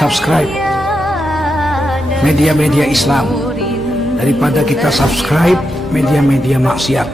subscribe media-media Islam daripada kita subscribe media-media maksiat.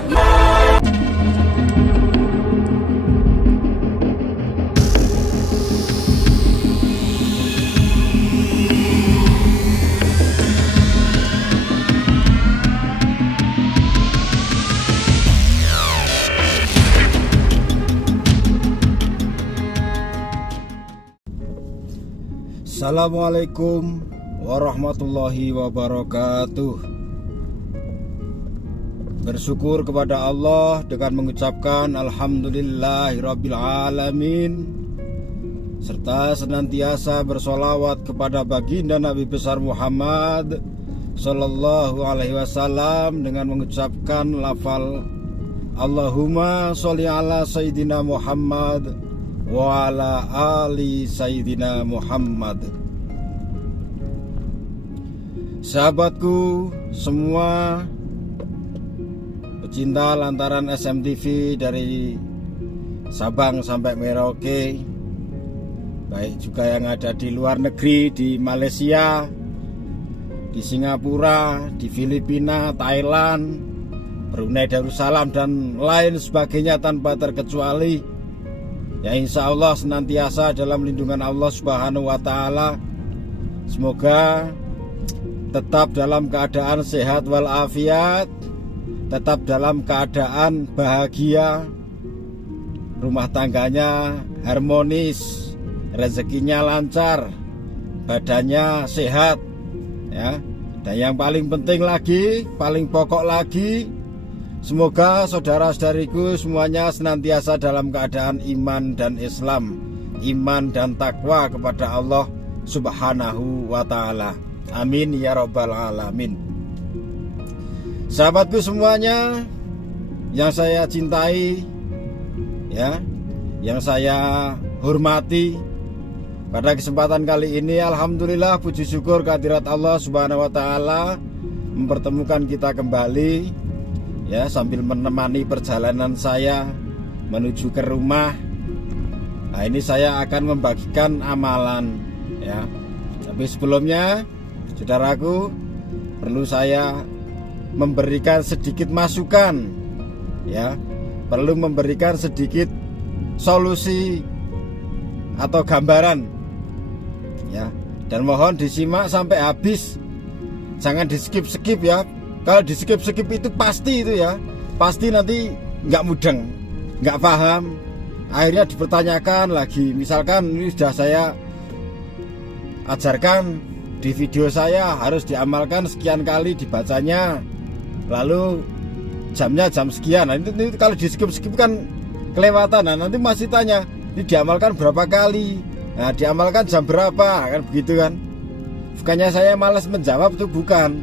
Assalamualaikum warahmatullahi wabarakatuh. Bersyukur kepada Allah dengan mengucapkan Alhamdulillahirabbil alamin, serta senantiasa bersolawat kepada baginda Nabi besar Muhammad Sallallahu Alaihi Wasallam dengan mengucapkan lafal Allahumma sholli ala Sayyidina Muhammad wa ala ali Sayyidina Muhammad. Sahabatku semua, pecinta lantaran SMTV dari Sabang sampai Merauke, baik juga yang ada di luar negeri, di Malaysia, di Singapura, di Filipina, Thailand, Brunei Darussalam dan lain sebagainya tanpa terkecuali. Ya, insya Allah senantiasa dalam lindungan Allah Subhanahu wa Ta'ala. Semoga tetap dalam keadaan sehat walafiat, tetap dalam keadaan bahagia, rumah tangganya harmonis, rezekinya lancar, badannya sehat, ya. Dan yang paling penting lagi, paling pokok lagi, semoga saudara-saudariku semuanya senantiasa dalam keadaan iman dan Islam, iman dan takwa kepada Allah Subhanahu wa Ta'ala. Amin ya rabbal alamin. Sahabatku semuanya yang saya cintai, ya, yang saya hormati, pada kesempatan kali ini alhamdulillah puji syukur kehadirat Allah Subhanahu wa Ta'ala mempertemukan kita kembali, ya, sambil menemani perjalanan saya menuju ke rumah. Nah, ini saya akan membagikan amalan, ya. Tapi sebelumnya, saudaraku, perlu saya memberikan sedikit masukan, ya. Perlu memberikan sedikit solusi atau gambaran, ya. Dan mohon disimak sampai habis. Jangan di skip-skip, ya. Kalau di skip-skip itu pasti itu, ya, pasti nanti nggak mudeng, nggak paham, akhirnya dipertanyakan lagi. Misalkan ini sudah saya ajarkan di video saya, harus diamalkan sekian kali dibacanya, lalu jamnya jam sekian. Nah, ini kalau di skip-skip kan kelewatan. Nah, nanti masih tanya, ini diamalkan berapa kali, nah, diamalkan jam berapa, kan begitu kan. Bukannya saya malas menjawab, itu bukan.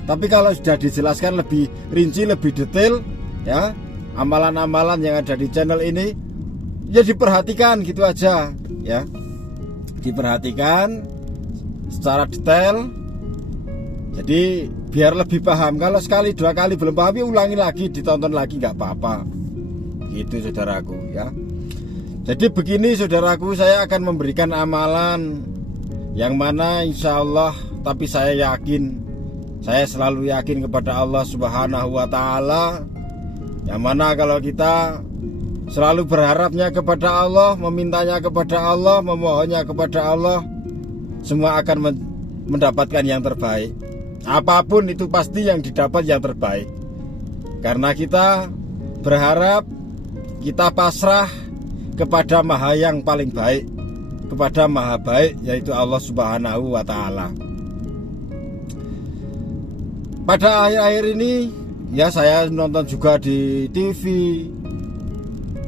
Tapi kalau sudah dijelaskan lebih rinci, lebih detail, ya, amalan-amalan yang ada di channel ini, ya diperhatikan gitu aja, ya. Diperhatikan secara detail. Jadi biar lebih paham. Kalau sekali dua kali belum paham, ya ulangi lagi, ditonton lagi, nggak apa-apa. Gitu saudaraku, ya. Jadi begini saudaraku, saya akan memberikan amalan yang mana insya Allah, tapi saya yakin, saya selalu yakin kepada Allah Subhanahu wa Ta'ala, yang mana kalau kita selalu berharapnya kepada Allah, memintanya kepada Allah, memohonnya kepada Allah, semua akan mendapatkan yang terbaik. Apapun itu pasti yang didapat yang terbaik. Karena kita berharap, kita pasrah kepada Maha yang paling baik, kepada Maha baik, yaitu Allah Subhanahu wa Ta'ala. Pada akhir-akhir ini, ya, saya nonton juga di TV,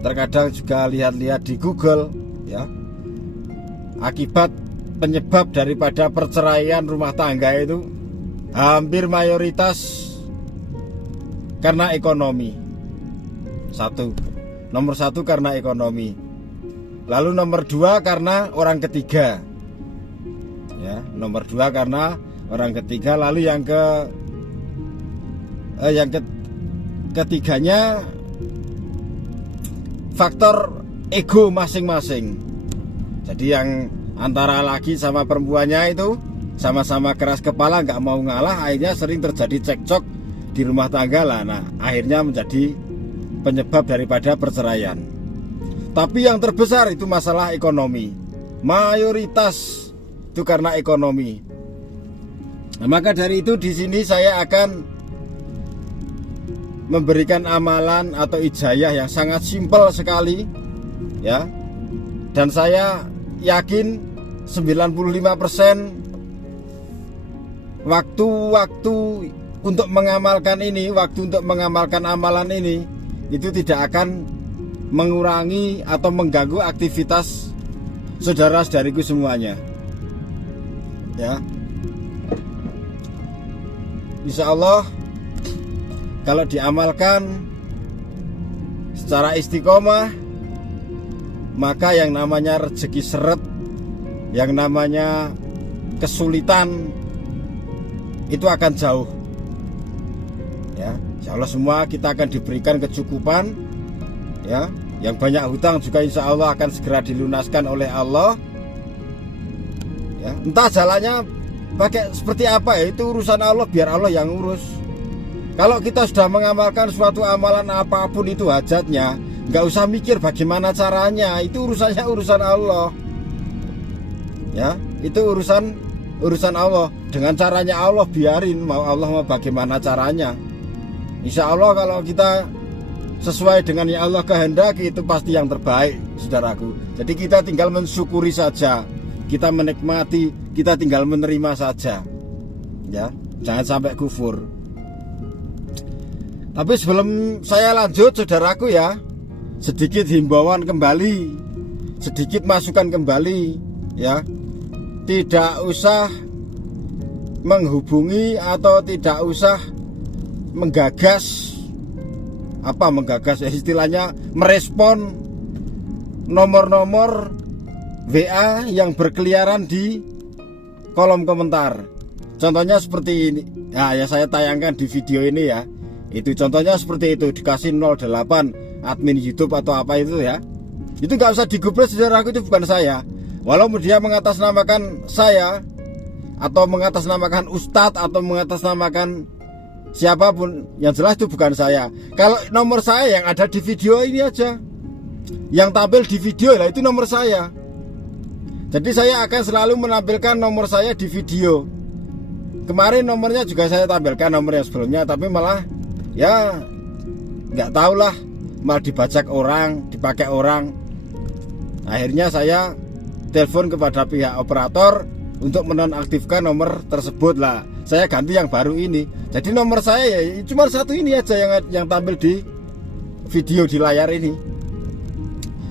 terkadang juga lihat-lihat di Google, ya. Akibat penyebab daripada perceraian rumah tangga itu hampir mayoritas karena ekonomi. Nomor satu karena ekonomi. Lalu nomor dua karena orang ketiga, ya. Nomor dua karena orang ketiga. Lalu yang ketiganya faktor ego masing-masing. Jadi yang antara laki sama perempuannya itu sama-sama keras kepala, nggak mau ngalah, akhirnya sering terjadi cekcok di rumah tangga lah. Nah, akhirnya menjadi penyebab daripada perceraian. Tapi yang terbesar itu masalah ekonomi. Mayoritas itu karena ekonomi. Nah, maka dari itu di sini saya akan memberikan amalan atau ijayah yang sangat simpel sekali, ya. Dan saya yakin 95% waktu untuk mengamalkan ini, waktu untuk mengamalkan amalan ini itu tidak akan mengurangi atau mengganggu aktivitas saudara-saudariku semuanya, ya. Insya Allah kalau diamalkan secara istiqomah, maka yang namanya rezeki seret, yang namanya kesulitan itu akan jauh, ya. Insya Allah semua kita akan diberikan kecukupan, ya. Yang banyak hutang juga insya Allah akan segera dilunaskan oleh Allah, ya. Entah jalannya pakai seperti apa, ya itu urusan Allah, biar Allah yang urus. Kalau kita sudah mengamalkan suatu amalan apapun itu hajatnya, nggak usah mikir bagaimana caranya, itu urusan Allah, ya. Itu urusan Allah. Dengan caranya Allah, biarin, mau Allah mau bagaimana caranya. Insya Allah kalau kita sesuai dengan yang Allah kehendaki, itu pasti yang terbaik, saudaraku. Jadi kita tinggal mensyukuri saja, kita menikmati, kita tinggal menerima saja, ya. Jangan sampai kufur. Tapi sebelum saya lanjut, saudaraku, ya, sedikit himbauan kembali, sedikit masukan kembali, ya. Tidak usah menghubungi atau tidak usah menggagas, istilahnya merespon nomor-nomor WA yang berkeliaran di kolom komentar. Contohnya seperti ini. Nah, ya saya tayangkan di video ini, ya. Itu contohnya seperti itu, dikasih 08 admin YouTube atau apa itu, ya. Itu nggak usah digubris, saudaraku, itu bukan saya. Walaupun dia mengatasnamakan saya atau mengatasnamakan ustadz atau mengatasnamakan siapapun, yang jelas itu bukan saya. Kalau nomor saya yang ada di video ini aja, yang tampil di video lah, itu nomor saya. Jadi saya akan selalu menampilkan nomor saya di video. Kemarin nomornya juga saya tampilkan, nomor yang sebelumnya, tapi malah ya nggak tahulah, malah dibajak orang, dipakai orang. Akhirnya saya telepon kepada pihak operator untuk menonaktifkan nomor tersebut lah. Saya ganti yang baru ini. Jadi nomor saya ya cuma satu ini aja yang tampil di video di layar ini.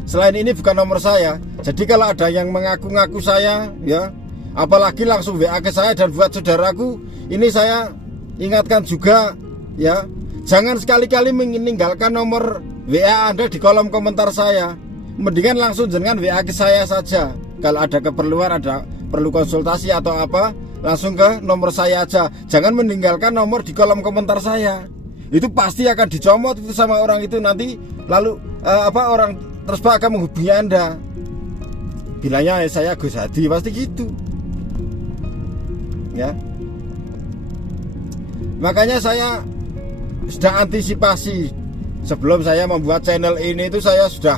Selain ini bukan nomor saya. Jadi kalau ada yang mengaku-ngaku saya, ya, apalagi langsung WA ke saya dan buat saudaraku, ini saya ingatkan juga, ya. Jangan sekali-kali meninggalkan nomor WA Anda di kolom komentar saya. Mendingan langsung jangan WA ke saya saja. Kalau ada keperluan, ada perlu konsultasi atau apa, langsung ke nomor saya aja. Jangan meninggalkan nomor di kolom komentar saya. Itu pasti akan dicomot itu sama orang itu nanti. Lalu orang tersebut akan menghubungi Anda. Bilangnya saya Gus Hadi, pasti gitu, ya. Makanya saya sudah antisipasi sebelum saya membuat channel ini, itu saya sudah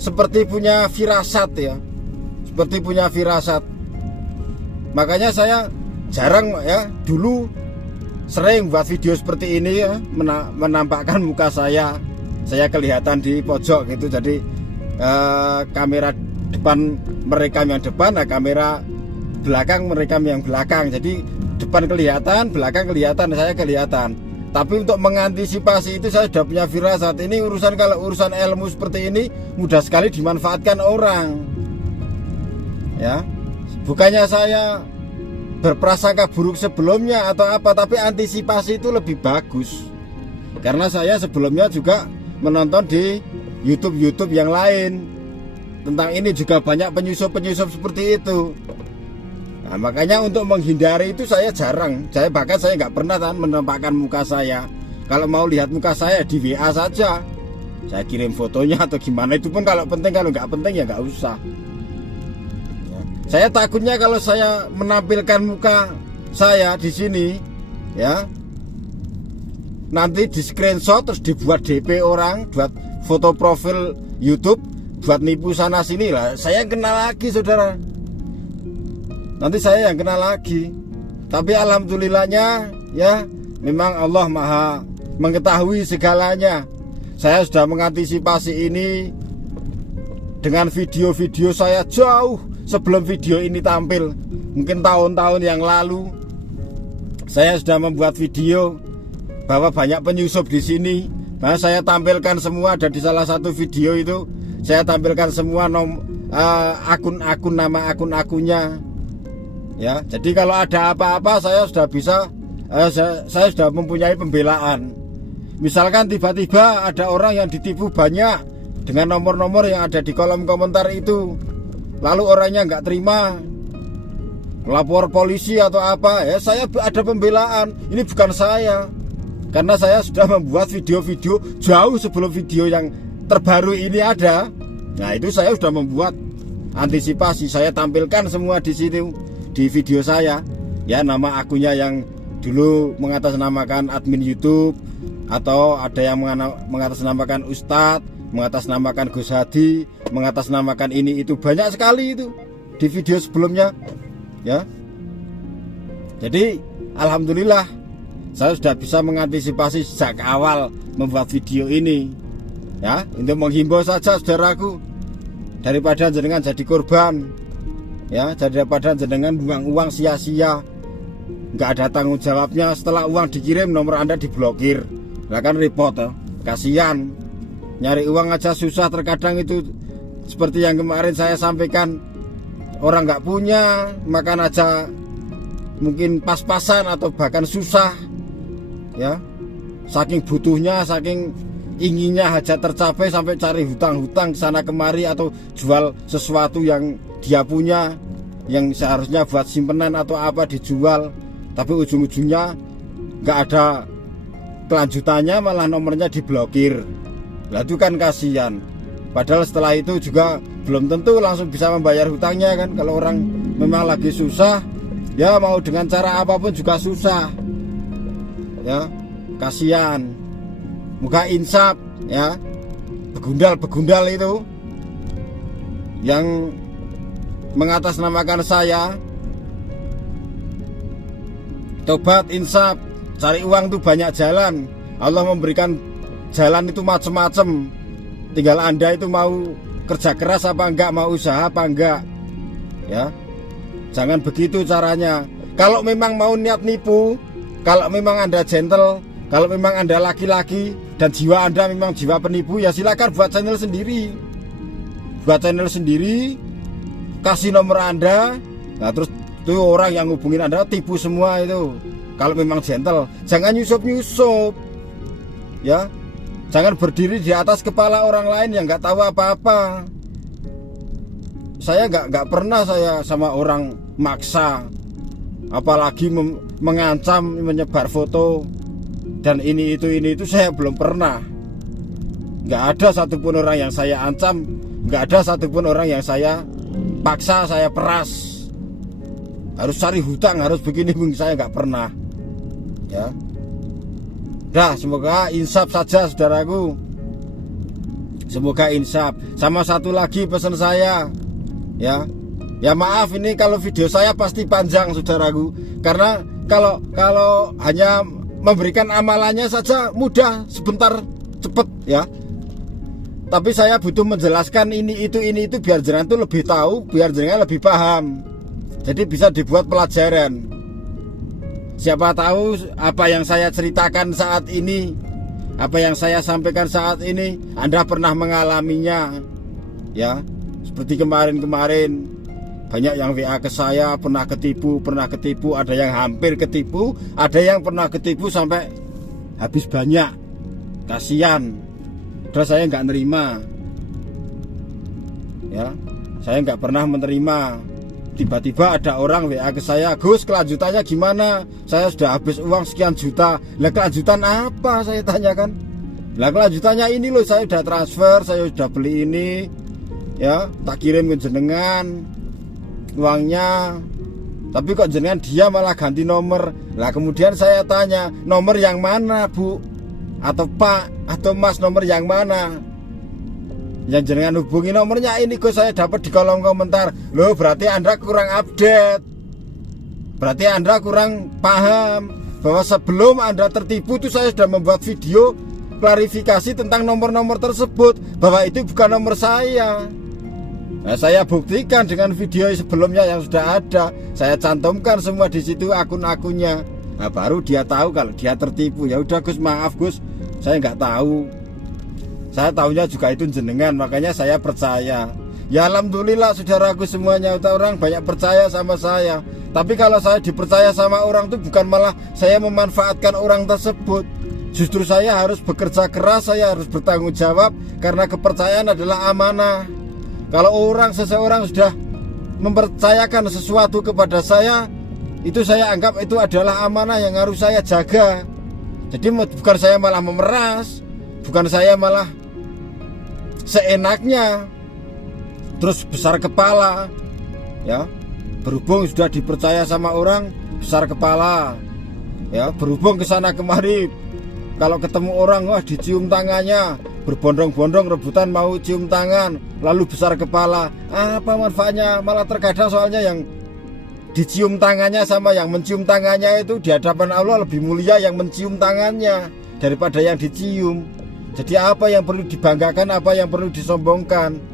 seperti punya firasat, ya, seperti punya firasat. Makanya saya jarang, ya, dulu sering buat video seperti ini, ya, menampakkan muka saya kelihatan di pojok gitu. Jadi kamera depan merekam yang depan, nah kamera belakang merekam yang belakang. Jadi depan kelihatan, belakang kelihatan, saya kelihatan. Tapi untuk mengantisipasi itu saya sudah punya firasat. Ini kalau urusan ilmu seperti ini mudah sekali dimanfaatkan orang, ya. Bukannya saya berprasangka buruk sebelumnya atau apa, tapi antisipasi itu lebih bagus. Karena saya sebelumnya juga menonton di YouTube yang lain tentang ini, juga banyak penyusup seperti itu. Nah, makanya untuk menghindari itu saya jarang. Saya nggak pernah menampakkan muka saya. Kalau mau lihat muka saya di WA saja, saya kirim fotonya atau gimana. Itu pun kalau penting, kalau nggak penting ya nggak usah. Saya takutnya kalau saya menampilkan muka saya di sini, ya, nanti di screenshot terus dibuat DP orang, buat foto profil YouTube, buat nipu sana sini lah. Saya yang kena lagi, saudara. Nanti saya yang kena lagi. Tapi alhamdulillahnya, ya, memang Allah Maha mengetahui segalanya. Saya sudah mengantisipasi ini dengan video-video saya jauh sebelum video ini tampil. Mungkin tahun-tahun yang lalu saya sudah membuat video bahwa banyak penyusup di sini. Nah, saya tampilkan semua, ada di salah satu video itu saya tampilkan semua akun-akun, nama akun-akunnya. Ya, jadi kalau ada apa-apa saya sudah bisa, saya sudah mempunyai pembelaan. Misalkan tiba-tiba ada orang yang ditipu banyak dengan nomor-nomor yang ada di kolom komentar itu, lalu orangnya nggak terima, lapor polisi atau apa, ya saya ada pembelaan. Ini bukan saya, karena saya sudah membuat video-video jauh sebelum video yang terbaru ini ada. Nah, itu saya sudah membuat antisipasi. Saya tampilkan semua di situ di video saya, ya, nama akunnya yang dulu mengatasnamakan admin YouTube, atau ada yang mengatasnamakan Ustadz, mengatasnamakan Gus Hadi, mengatasnamakan ini itu, banyak sekali itu di video sebelumnya, ya. Jadi alhamdulillah saya sudah bisa mengantisipasi sejak awal membuat video ini, ya, untuk menghimbau saja saudaraku, daripada jenengan jadi korban, ya, daripada jenengan buang uang sia-sia, nggak ada tanggung jawabnya. Setelah uang dikirim nomor Anda diblokir, lah kan repot, ya. Kasihan, nyari uang aja susah. Terkadang itu seperti yang kemarin saya sampaikan, orang nggak punya makan aja mungkin pas-pasan atau bahkan susah, ya, saking butuhnya, saking inginnya hajat tercapai sampai cari hutang-hutang sana kemari atau jual sesuatu yang dia punya, yang seharusnya buat simpenan atau apa, dijual, tapi ujung-ujungnya nggak ada kelanjutannya, malah nomornya diblokir. Nah, itu kan kasihan. Padahal setelah itu juga belum tentu langsung bisa membayar hutangnya kan. Kalau orang memang lagi susah, ya mau dengan cara apapun juga susah, ya, kasihan. Muka insaf, ya, begundal itu yang mengatasnamakan saya. Tobat, insaf, cari uang itu banyak jalan. Allah memberikan jalan itu macam-macam. Tinggal Anda itu mau kerja keras apa enggak, mau usaha apa enggak, ya. Jangan begitu caranya. Kalau memang mau niat nipu, kalau memang Anda gentle, kalau memang Anda laki-laki dan jiwa Anda memang jiwa penipu, ya silakan buat channel sendiri. Buat channel sendiri, kasih nomor Anda, nah terus itu orang yang hubungin Anda tipu semua itu. Kalau memang gentle, jangan nyusup-nyusup, ya. Jangan berdiri di atas kepala orang lain yang nggak tahu apa-apa. Saya nggak pernah saya sama orang maksa, apalagi mengancam, menyebar foto dan ini itu saya belum pernah. Nggak ada satupun orang yang saya ancam, nggak ada satupun orang yang saya paksa, saya peras. Harus cari hutang, harus begini, saya nggak pernah, ya. Dah, semoga insaf saja saudaraku. Semoga insaf. Sama satu lagi pesan saya, ya. Ya maaf ini kalau video saya pasti panjang saudaraku, karena kalau hanya memberikan amalannya saja mudah, sebentar, cepet, ya. Tapi saya butuh menjelaskan ini itu biar jenengan tuh lebih tahu, biar jenengan lebih paham. Jadi bisa dibuat pelajaran. Siapa tahu apa yang saya ceritakan saat ini, apa yang saya sampaikan saat ini, Anda pernah mengalaminya, ya. Seperti kemarin-kemarin banyak yang WA ke saya, pernah ketipu, ada yang hampir ketipu, ada yang pernah ketipu sampai habis banyak. Kasihan. Terus saya nggak nerima, ya. Saya nggak pernah menerima. Tiba-tiba ada orang WA ke saya, Gus, kelanjutannya gimana? Saya sudah habis uang sekian juta. Lah kelanjutan apa? Saya tanyakan. Lah kelanjutannya ini loh, saya sudah transfer, saya sudah beli ini, ya, tak kirim ke jenengan. uangnya. Tapi kok jenengan dia malah ganti nomor. Lah kemudian saya tanya, nomor yang mana Bu? Atau Pak, atau Mas, nomor yang mana? Yang jenengan hubungi nomornya ini kok saya dapat di kolom komentar. Loh, berarti Anda kurang update. Berarti Anda kurang paham bahwa sebelum Anda tertipu itu saya sudah membuat video klarifikasi tentang nomor-nomor tersebut, bahwa itu bukan nomor saya. Nah, saya buktikan dengan video sebelumnya yang sudah ada. Saya cantumkan semua di situ akun-akunnya. Nah, baru dia tahu kalau dia tertipu. Ya udah Gus, maaf Gus, saya nggak tahu. Saya tahunya juga itu jenengan, makanya saya percaya. Ya alhamdulillah saudaraku semuanya, orang banyak percaya sama saya. Tapi kalau saya dipercaya sama orang itu bukan malah saya memanfaatkan orang tersebut. Justru saya harus bekerja keras, saya harus bertanggung jawab, karena kepercayaan adalah amanah. Kalau seseorang sudah mempercayakan sesuatu kepada saya, itu saya anggap itu adalah amanah yang harus saya jaga. Jadi bukan saya malah memeras, bukan saya malah seenaknya terus besar kepala, ya. Berhubung sudah dipercaya sama orang, besar kepala, ya. Berhubung kesana kemari, kalau ketemu orang, wah dicium tangannya, berbondong-bondong rebutan mau cium tangan, lalu besar kepala. Apa manfaatnya? Malah terkadang soalnya yang dicium tangannya sama yang mencium tangannya itu di hadapan Allah lebih mulia yang mencium tangannya daripada yang dicium. Jadi apa yang perlu dibanggakan, apa yang perlu disombongkan?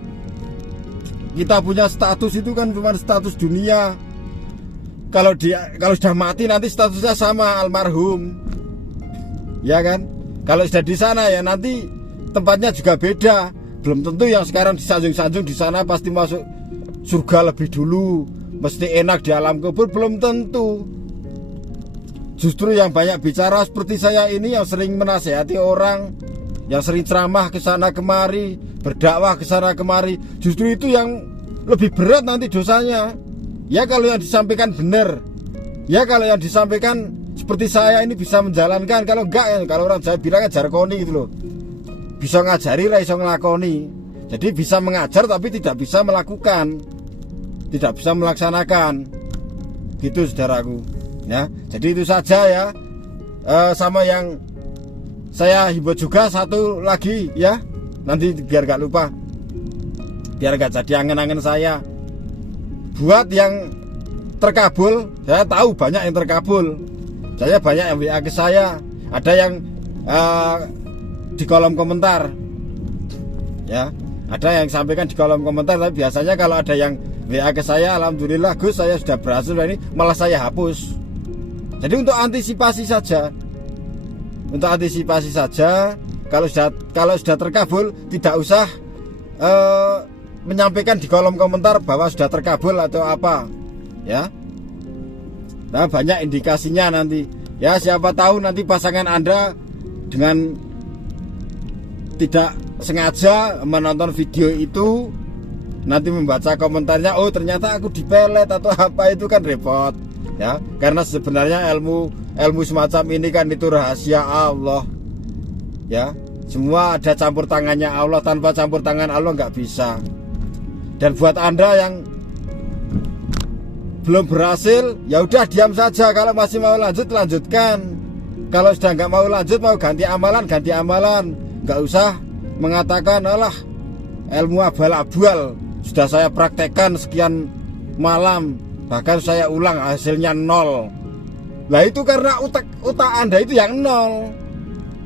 Kita punya status itu kan cuma status dunia. Kalau sudah mati nanti statusnya sama almarhum, ya kan? Kalau sudah di sana ya nanti tempatnya juga beda. Belum tentu yang sekarang disanjung-sanjung di sana pasti masuk surga lebih dulu, mesti enak di alam kubur, belum tentu. Justru yang banyak bicara seperti saya ini, yang sering menasehati orang, yang sering ceramah ke sana kemari, berdakwah ke sana kemari, justru itu yang lebih berat nanti dosanya. Ya kalau yang disampaikan benar, ya kalau yang disampaikan seperti saya ini bisa menjalankan. Kalau enggak, ya kalau orang Jawa bilang jarkoni gitu loh, bisa ngajari lah, bisa ngelakoni. Jadi bisa mengajar tapi tidak bisa melakukan, tidak bisa melaksanakan. Gitu saudaraku, ya. Jadi itu saja ya. Sama yang saya himbau juga satu lagi ya, nanti biar gak lupa, biar gak jadi angen-angen saya. Buat yang terkabul, saya tahu banyak yang terkabul. Saya banyak yang WA ke saya, ada yang di kolom komentar, ya, ada yang sampaikan di kolom komentar. Tapi biasanya kalau ada yang WA ke saya, alhamdulillah Gus, saya sudah berhasil, ini malah saya hapus. Jadi untuk antisipasi saja, kalau sudah terkabul, tidak usah menyampaikan di kolom komentar bahwa sudah terkabul atau apa, ya. Nah, banyak indikasinya nanti, ya. Siapa tahu nanti pasangan Anda dengan tidak sengaja menonton video itu, nanti membaca komentarnya, oh ternyata aku dipelet atau apa, itu kan repot, ya. Karena sebenarnya ilmu semacam ini kan itu rahasia Allah, ya. Semua ada campur tangannya Allah, tanpa campur tangan Allah nggak bisa. Dan buat Anda yang belum berhasil, ya udah diam saja. Kalau masih mau lanjut, lanjutkan. Kalau sudah nggak mau lanjut, mau ganti amalan, ganti amalan. Nggak usah mengatakan, alah ilmu abal-abal sudah saya praktekkan sekian malam, bahkan saya ulang hasilnya nol. Lah itu karena otak Anda itu yang nol.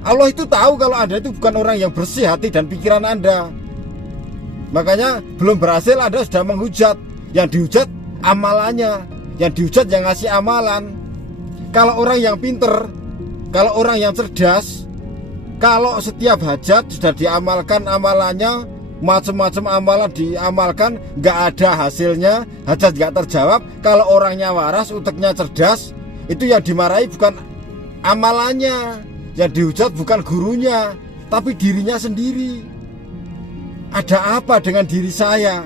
Allah itu tahu kalau Anda itu bukan orang yang bersih hati dan pikiran Anda. Makanya belum berhasil Anda sudah menghujat. Yang dihujat amalannya, yang dihujat yang ngasih amalan. Kalau orang yang pinter, kalau orang yang cerdas, kalau setiap hajat sudah diamalkan amalannya, macam-macam amalan diamalkan, nggak ada hasilnya, hajat nggak terjawab. Kalau orangnya waras, uteknya cerdas, itu yang dimarahi bukan amalannya, yang dihujat bukan gurunya, tapi dirinya sendiri. Ada apa dengan diri saya?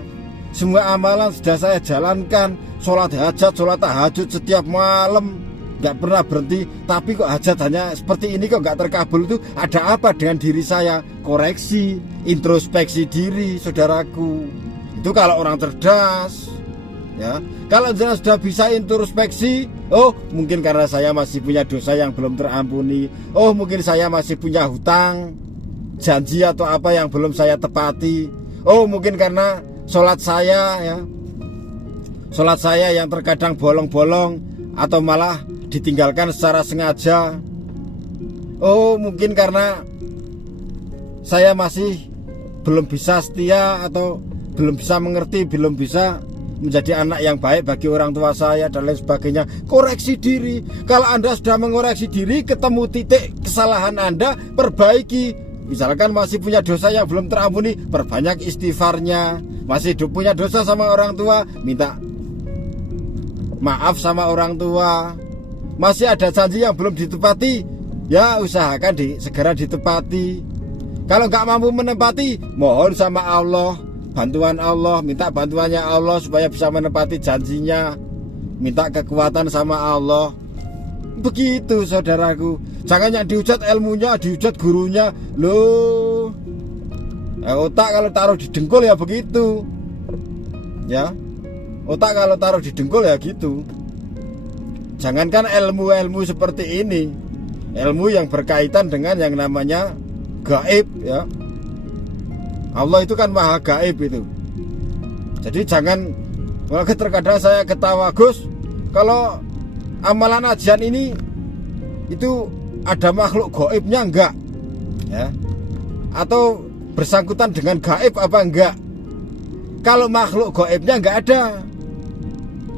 Semua amalan sudah saya jalankan, sholat hajat, sholat tahajud setiap malam, nggak pernah berhenti. Tapi kok hajat hanya seperti ini, kok nggak terkabul? Itu ada apa dengan diri saya? Koreksi, introspeksi diri, saudaraku. Itu kalau orang cerdas. Ya, kalau jenengan sudah bisa introspeksi, oh mungkin karena saya masih punya dosa yang belum terampuni, oh mungkin saya masih punya hutang, janji atau apa yang belum saya tepati, oh mungkin karena sholat saya yang terkadang bolong-bolong atau malah ditinggalkan secara sengaja, oh mungkin karena saya masih belum bisa setia atau belum bisa mengerti, belum bisa menjadi anak yang baik bagi orang tua saya dan lain sebagainya. Koreksi diri. Kalau Anda sudah mengoreksi diri, ketemu titik kesalahan Anda, perbaiki. Misalkan masih punya dosa yang belum terampuni, perbanyak istighfarnya. Masih punya dosa sama orang tua, minta maaf sama orang tua. Masih ada janji yang belum ditepati, ya usahakan segera ditepati. Kalau nggak mampu menepati, mohon sama Allah, bantuan Allah, minta bantuannya Allah supaya bisa menepati janjinya, minta kekuatan sama Allah. Begitu saudaraku. Jangan yang dihujat ilmunya, dihujat gurunya. Loh, otak kalau taruh di dengkul ya begitu. Ya, otak kalau taruh di dengkul ya gitu. Jangankan ilmu-ilmu seperti ini, ilmu yang berkaitan dengan yang namanya gaib ya. Allah itu kan maha gaib itu. Jadi jangan, terkadang saya ketawa, Gus, kalau amalan ajian ini itu ada makhluk gaibnya enggak? Ya. Atau bersangkutan dengan gaib apa enggak? Kalau makhluk gaibnya enggak ada.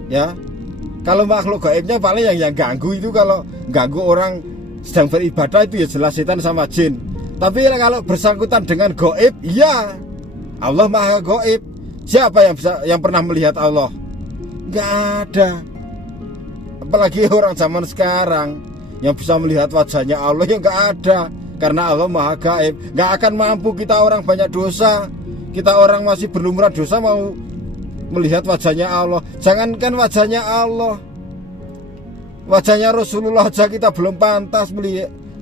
Ya. Kalau makhluk gaibnya paling yang ganggu itu, kalau ganggu orang sedang beribadah itu ya jelas setan sama jin. Tapi kalau bersangkutan dengan gaib, iya, Allah maha gaib. Siapa yang pernah melihat Allah? Nggak ada. Apalagi orang zaman sekarang yang bisa melihat wajahnya Allah, ya nggak ada. Karena Allah maha gaib. Nggak akan mampu kita orang banyak dosa, kita orang masih berlumuran dosa mau melihat wajahnya Allah. Jangankan wajahnya Allah, wajahnya Rasulullah aja kita belum pantas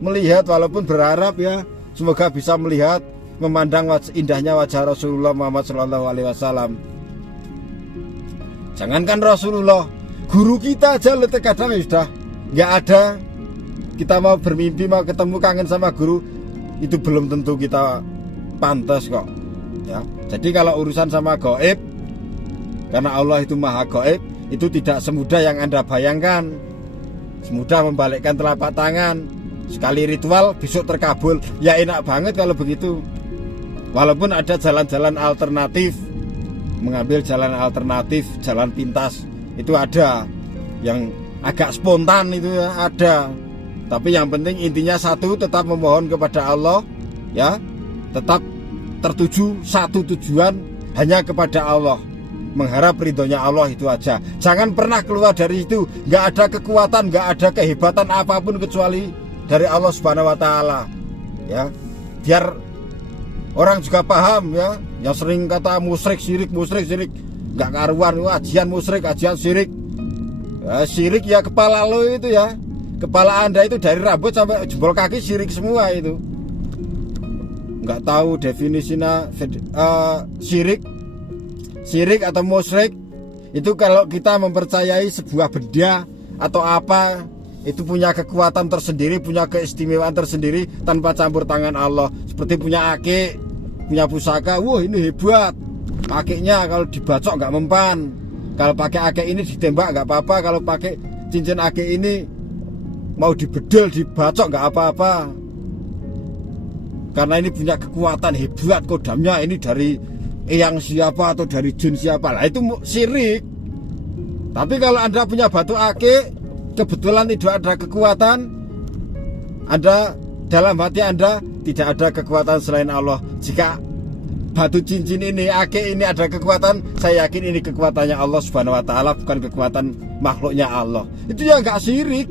melihat, walaupun berharap ya semoga bisa melihat, memandang indahnya wajah Rasulullah Muhammad SAW. Jangankan Rasulullah, guru kita aja kadang sudah nggak ada. Kita mau bermimpi, mau ketemu, kangen sama guru, itu belum tentu kita pantas kok. Ya, jadi kalau urusan sama gaib, karena Allah itu maha gaib, itu tidak semudah yang Anda bayangkan. Semudah membalikkan telapak tangan. Sekali ritual besok terkabul. Ya enak banget kalau begitu. Walaupun ada jalan-jalan alternatif, mengambil jalan alternatif, jalan pintas, itu ada. Yang agak spontan itu ya, ada. Tapi yang penting intinya satu, tetap memohon kepada Allah, ya. Tetap tertuju satu tujuan, hanya kepada Allah, mengharap ridhonya Allah, itu aja. Jangan pernah keluar dari itu. Nggak ada kekuatan, nggak ada kehebatan apapun kecuali dari Allah Subhanahu wa Ta'ala. Ya, biar orang juga paham ya. Yang sering kata musyrik, syirik, nggak karuan, ajian musyrik, ajian syirik. Ya, syirik ya kepala lo itu ya. Kepala Anda itu dari rambut sampai jempol kaki syirik semua itu. Nggak tahu definisinya syirik. Syirik atau musyrik itu kalau kita mempercayai sebuah benda atau apa, itu punya kekuatan tersendiri, punya keistimewaan tersendiri tanpa campur tangan Allah. Seperti punya akik, punya pusaka, wah ini hebat. Akiknya kalau dibacok nggak mempan. Kalau pakai akik ini ditembak nggak apa-apa. Kalau pakai cincin akik ini mau dibedel, dibacok nggak apa-apa. Karena ini punya kekuatan hebat, kodamnya ini dari eyang siapa atau dari jin siapa. Lah itu syirik. Tapi kalau Anda punya batu akik, kebetulan tidak ada kekuatan, Anda dalam hati Anda tidak ada kekuatan selain Allah. Jika batu cincin ini, akik ini ada kekuatan, saya yakin ini kekuatannya Allah Subhanahu wa Ta'ala, bukan kekuatan makhluknya Allah. Itu ya nggak syirik.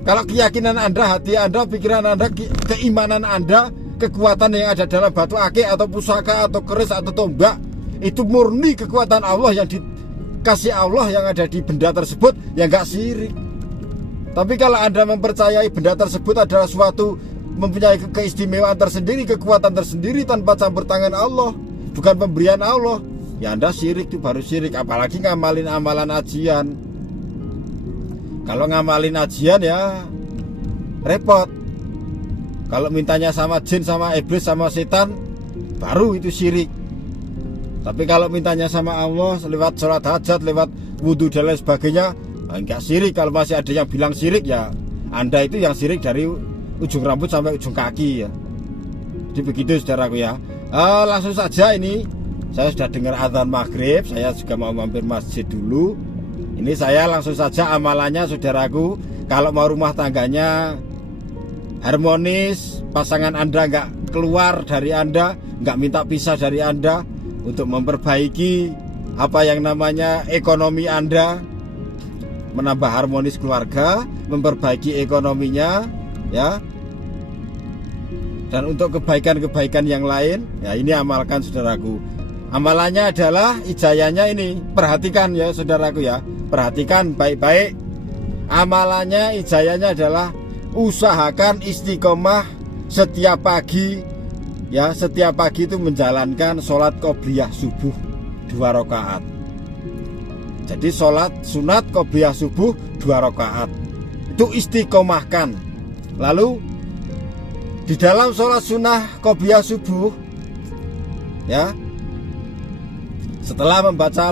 Kalau keyakinan Anda, hati Anda, pikiran Anda, keimanan Anda, kekuatan yang ada dalam batu akik atau pusaka atau keris atau tombak, itu murni kekuatan Allah yang dikasih Allah yang ada di benda tersebut, ya nggak syirik. Tapi kalau Anda mempercayai benda tersebut adalah suatu mempunyai keistimewaan tersendiri, kekuatan tersendiri tanpa campur tangan Allah, bukan pemberian Allah, ya Anda syirik, itu baru syirik. Apalagi ngamalin amalan ajian. Kalau ngamalin ajian ya repot. Kalau mintanya sama jin, sama iblis, sama setan, baru itu syirik. Tapi kalau mintanya sama Allah lewat sholat hajat, lewat wudhu dan lain sebagainya, enggak syirik. Kalau masih ada yang bilang syirik, ya Anda itu yang syirik dari ujung rambut sampai ujung kaki ya. Jadi begitu saudaraku ya. Langsung saja ini, saya sudah dengar azan maghrib, saya juga mau mampir masjid dulu. Ini saya langsung saja amalannya saudaraku. Kalau mau rumah tangganya harmonis, pasangan Anda nggak keluar dari Anda, nggak minta pisah dari Anda, untuk memperbaiki apa yang namanya ekonomi Anda, menambah harmonis keluarga, memperbaiki ekonominya ya. Dan untuk kebaikan-kebaikan yang lain, ya ini amalkan saudaraku. Amalannya adalah ijayahnya ini, perhatikan ya saudaraku ya. Perhatikan baik-baik. Amalannya ijayahnya adalah usahakan istiqomah setiap pagi. Ya, setiap pagi itu menjalankan sholat qobliyah subuh 2 rakaat. Jadi sholat sunat qobliyah subuh 2 rakaat itu istiqomahkan. Lalu di dalam sholat sunnah qobliyah subuh ya, setelah membaca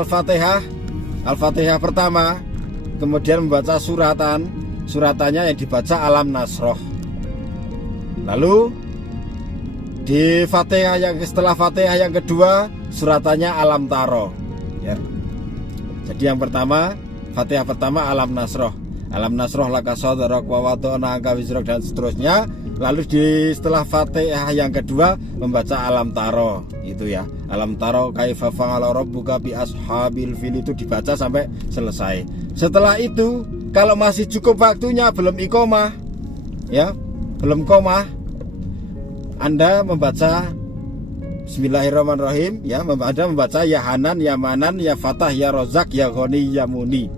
Al-Fatihah pertama, kemudian membaca suratannya yang dibaca Alam Nasroh. Lalu di setelah Fatihah yang kedua, suratannya Alam Taro ya. Jadi yang pertama, Fatihah pertama Alam Nasroh. Alam Nasroh laka sadrak wa wada'na anka wizrak dan seterusnya. Lalu setelah Fatihah yang kedua membaca Alam Taro itu ya. Alam Taro kaifa fa'ala rabbuka bi ashabil fil, itu dibaca sampai selesai. Setelah itu kalau masih cukup waktunya, belum iqomah ya, belum qomah, Anda membaca Bismillahirrahmanirrahim ya. Anda membaca Ya Hanan, Ya Manan, Ya Fatah, Ya Rozak, Ya Ghani, Ya Muni.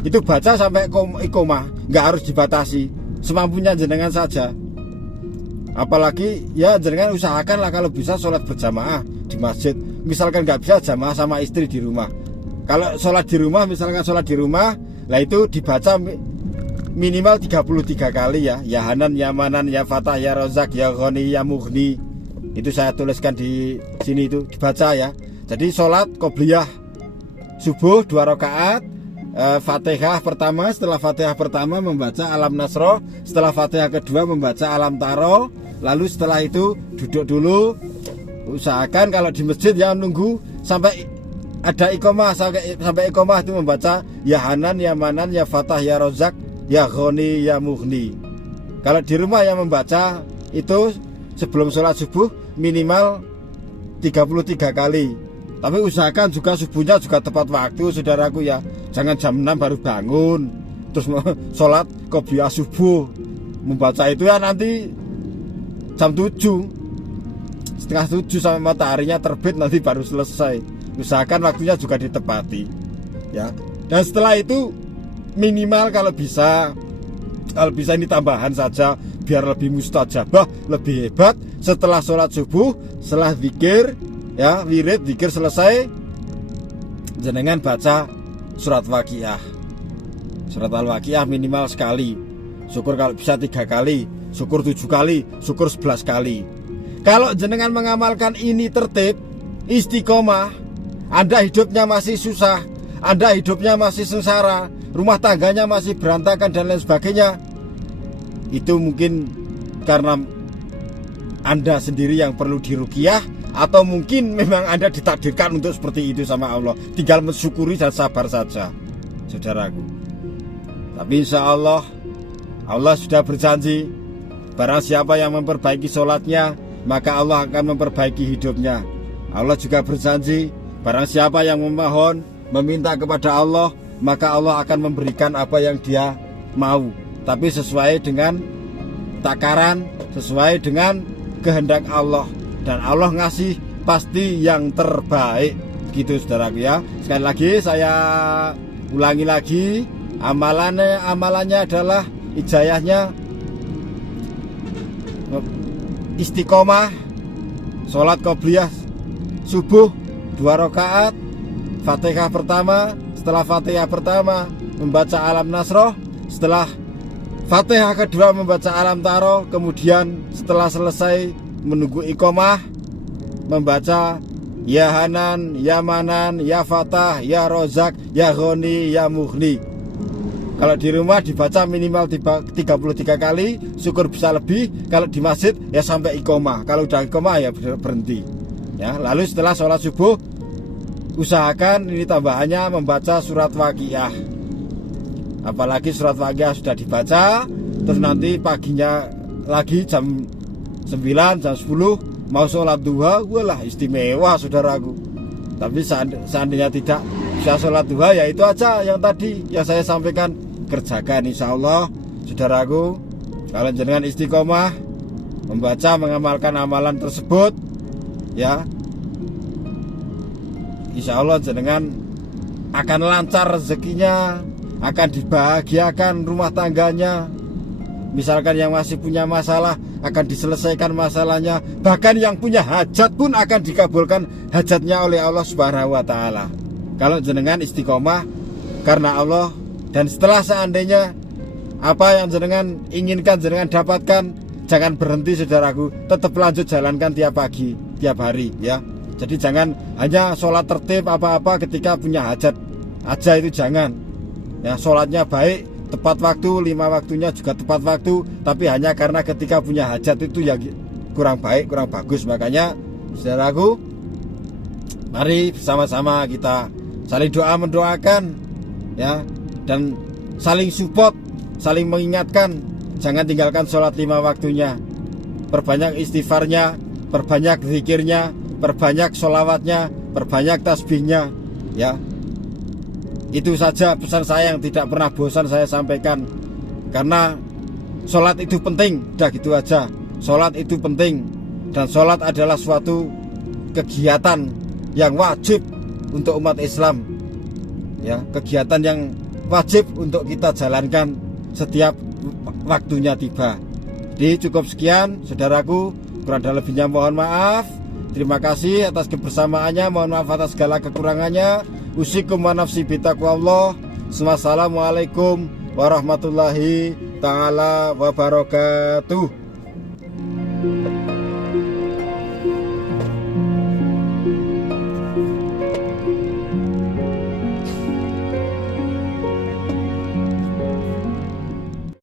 Itu baca sampai iqomah, nggak harus dibatasi, semampunya jenengan saja. Apalagi ya jenengan usahakanlah kalau bisa sholat berjamaah di masjid. Misalkan nggak bisa, jamaah sama istri di rumah. Kalau sholat di rumah, misalkan sholat di rumah, lah itu dibaca minimal 33 kali ya. Ya Hanan, Ya Manan, Ya Fatah, Ya Rozak, Ya Ghani, Ya Mughni. Itu saya tuliskan di sini, itu dibaca ya. Jadi sholat qobliyah subuh 2 rakaat, Fatihah pertama, setelah Fatihah pertama membaca Alam Nasroh, setelah Fatihah kedua membaca Alam Taro. Lalu setelah itu duduk dulu. Usahakan kalau di masjid ya nunggu sampai ada iqomah, sampai iqomah itu membaca Ya Hanan, Ya Manan, Ya Fatah, Ya Rozak, Ya Ghani, Ya Mughni. Kalau di rumah yang membaca itu sebelum sholat subuh minimal 33 kali. Tapi usahakan juga subuhnya juga tepat waktu saudaraku ya. Jangan jam 6 baru bangun terus sholat qobliyah subuh. Membaca itu ya nanti jam 7, setengah 7 sampai mataharinya terbit nanti baru selesai. Usahakan waktunya juga ditepati ya. Dan setelah itu minimal kalau bisa ini tambahan saja biar lebih mustajabah, lebih hebat. Setelah sholat subuh, setelah zikir ya, wirid zikir selesai, jenengan baca surat Waqiah. Surat Al-Waqiah minimal sekali. Syukur kalau bisa 3 kali, syukur 7 kali, syukur 11 kali. Kalau jenengan mengamalkan ini tertib, istiqomah, Anda hidupnya masih susah, Anda hidupnya masih sengsara, rumah tangganya masih berantakan dan lain sebagainya, itu mungkin karena Anda sendiri yang perlu diruqyah, atau mungkin memang Anda ditakdirkan untuk seperti itu sama Allah. Tinggal mensyukuri dan sabar saja saudaraku. Tapi insya Allah, Allah sudah berjanji, barang siapa yang memperbaiki sholatnya, maka Allah akan memperbaiki hidupnya. Allah juga berjanji, barang siapa yang memohon, meminta kepada Allah, maka Allah akan memberikan apa yang dia mau, tapi sesuai dengan takaran, sesuai dengan kehendak Allah. Dan Allah ngasih pasti yang terbaik, gitu saudaraku ya. Sekali lagi saya ulangi lagi, amalannya adalah ijayahnya istiqomah, sholat qobliyah subuh 2 rakaat, Fatihah pertama, setelah Fatihah pertama membaca Alam Nasroh, setelah Fatihah kedua membaca Alam Taro, kemudian setelah selesai menunggu iqomah membaca Ya Hanan, Ya Manan, Ya Fatah, Ya Rozak, Ya Ghani, Ya Mughni. Kalau di rumah dibaca minimal 33 kali, syukur bisa lebih. Kalau di masjid ya sampai iqomah. Kalau udah iqomah ya berhenti. Ya, lalu setelah sholat subuh usahakan ini tambahannya membaca surat Waqiah. Apalagi surat Waqiah sudah dibaca, terus nanti paginya lagi jam 9, jam 10 mau sholat duha, walah istimewa saudaraku. Tapi seandainya tidak bisa sholat duha, ya itu aja yang tadi yang saya sampaikan, kerjakan insya Allah saudaraku. Kalau jenengan istiqomah membaca mengamalkan amalan tersebut, ya insya Allah jenengan akan lancar rezekinya, akan dibahagiakan rumah tangganya. Misalkan yang masih punya masalah akan diselesaikan masalahnya, bahkan yang punya hajat pun akan dikabulkan hajatnya oleh Allah Subhanahu wa taala. Kalau jenengan istiqomah karena Allah, dan setelah seandainya apa yang jenengan inginkan jenengan dapatkan, jangan berhenti saudaraku, tetap lanjut jalankan tiap pagi, tiap hari ya. Jadi jangan hanya sholat tertib apa-apa ketika punya hajat aja, itu jangan. Ya, sholatnya baik, tepat waktu, 5 waktunya juga tepat waktu, tapi hanya karena ketika punya hajat itu ya kurang baik, kurang bagus. Makanya saudaraku, mari bersama-sama kita saling doa mendoakan ya, dan saling support, saling mengingatkan. Jangan tinggalkan sholat 5 waktunya. Perbanyak istighfarnya, perbanyak zikirnya, perbanyak sholawatnya, perbanyak tasbihnya ya. Itu saja pesan saya yang tidak pernah bosan saya sampaikan. Karena sholat itu penting, udah gitu aja. Sholat itu penting, dan sholat adalah suatu kegiatan yang wajib untuk umat Islam ya, kegiatan yang wajib untuk kita jalankan setiap waktunya tiba. Jadi cukup sekian saudaraku, kurang dan lebihnya mohon maaf. Terima kasih atas kebersamaannya, mohon maaf atas segala kekurangannya. Usikum wa nafsi bitaqwallah. Wassalamualaikum warahmatullahi ta'ala wabarakatuh.